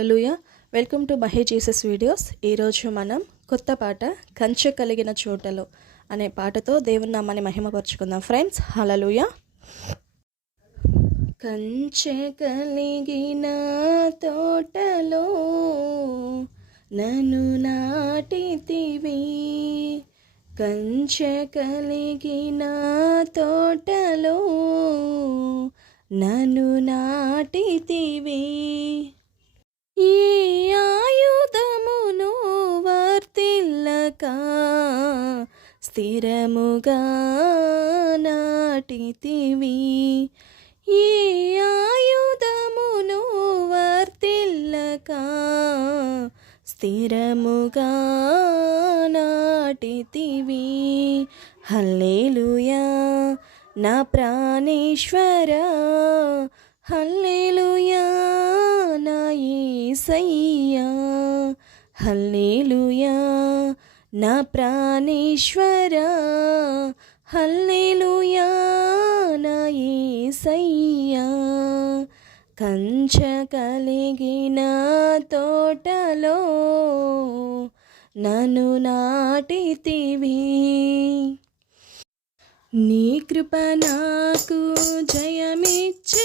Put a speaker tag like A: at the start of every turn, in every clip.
A: హలోయ welcome to Mahe Jesus videos. ఈరోజు మనం కొత్త పాట కంచె కలిగిన చోటలో అనే పాటతో దేవుని నామాన్ని మహిమపరుచుకుందాం. ఫ్రెండ్స్ హలలుయ కంచె కలిగిన తోటలో నన్ను నాటితివి. కంచె కలిగిన తోటలో నన్ను నాటితివి. ఈ ఆయుధమును వర్తిల్లక స్థిరముగా నాటితివి. ఈ ఆయుధమును వర్తిల్లక స్థిరముగా నాటితివి. హల్లేలుయా నా ప్రాణేశ్వర హల్లేలుయా. ఏసయ్యా హల్లేలుయా నా ప్రాణేశ్వరా హల్లేలుయా నా ఏసయ్యా. కంచ కలిగిన తోటలో నన్ను నాటితివి. నీ కృప నాకు జయమిచ్చెను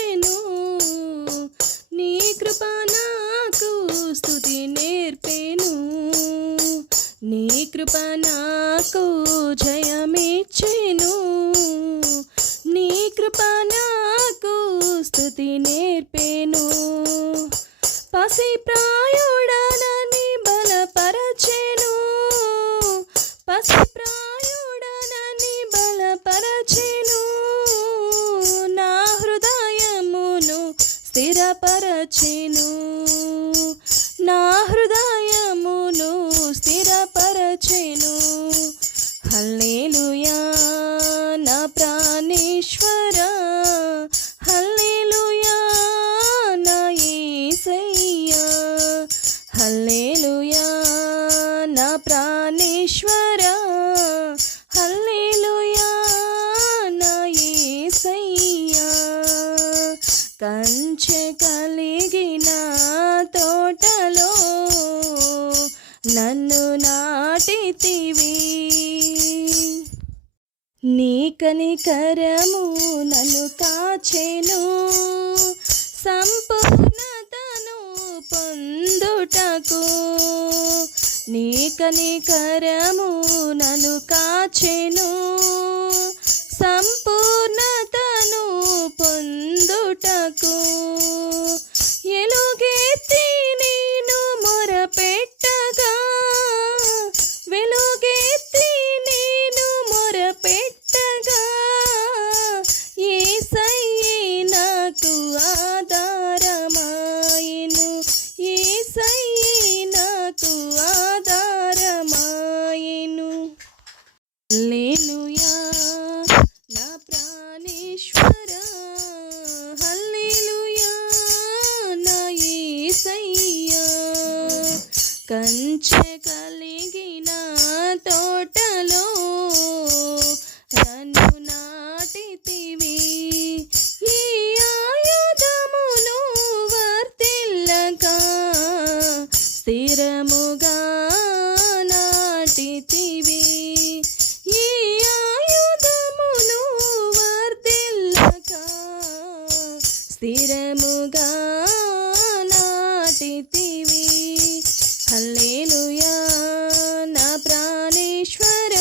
A: కృప నాకు జయమిచ్చెను. నీ కృప నాకు స్థుతి నేర్పెను. పసి ప్రాయుడనని బలపరచెను. పసి ప్రాయుడనని బలపరచెను. నా హృదయమును స్థిరపరచెను. చేను. హల్లేలుయా నా ప్రాణేశ్వర. హల్లేలుయా నా ఏసయ్యా. హల్లేలుయా నా ప్రాణేశ్వర. హల్లేలుయా నా ఏసయ్యా. కంచె కలిగి నీ కనికరము నన్ను కాచెను. సంపూర్ణతను పొందుటకు నీ కనికరము నన్ను కాచెను. హల్లెలూయా. నా ప్రాణేశ్వర. హల్లెలూయా. నా యేసయ్యా కంచె కలిగిన తోటలో స్థిరముగా నాటితివి. హల్లేలుయా నా ప్రాణేశ్వర.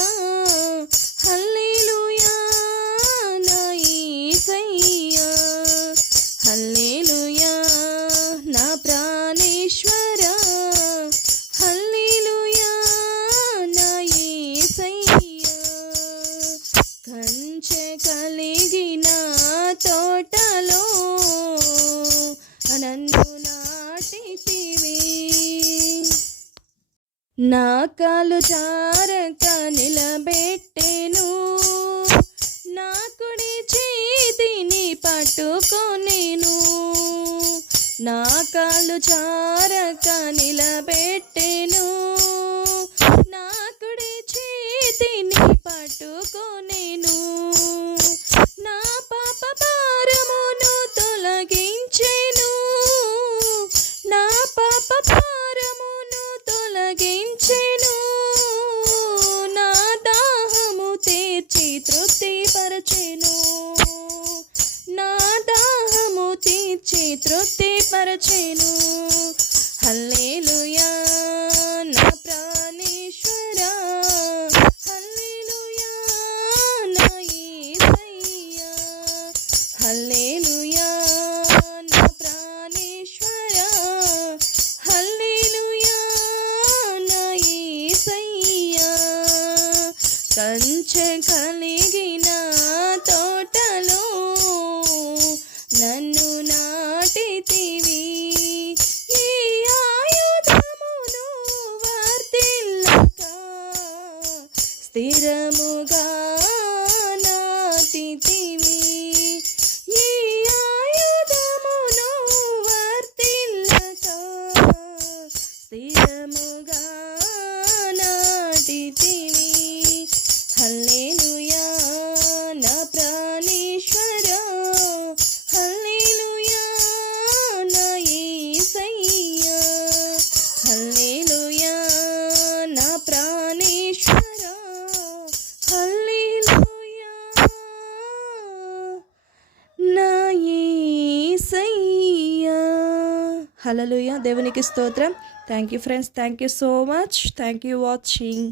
A: హల్లేలుయా నా ఈసయ్యా. హల్లేలుయా నా ప్రాణేశ్వర. హల్లేలుయా నా ఈసయ్యా. కంచె కలిగిన తోటలో నన్ను నాటితివి. నా కాలు జారక నిలబెట్టెను. నా కుడి చేతిని పట్టుకొనేను. నా కాలు జారక నిలబెట్టెను. నా కుడి చేతిని పట్టుకొనేను. నా పాప భారమును ఇచ్చి తృప్తిపరచేను హల్లే స్థిరముగా హలలుయ దేవునికి స్తోత్రం. Thank you friends thank you so much thank you watching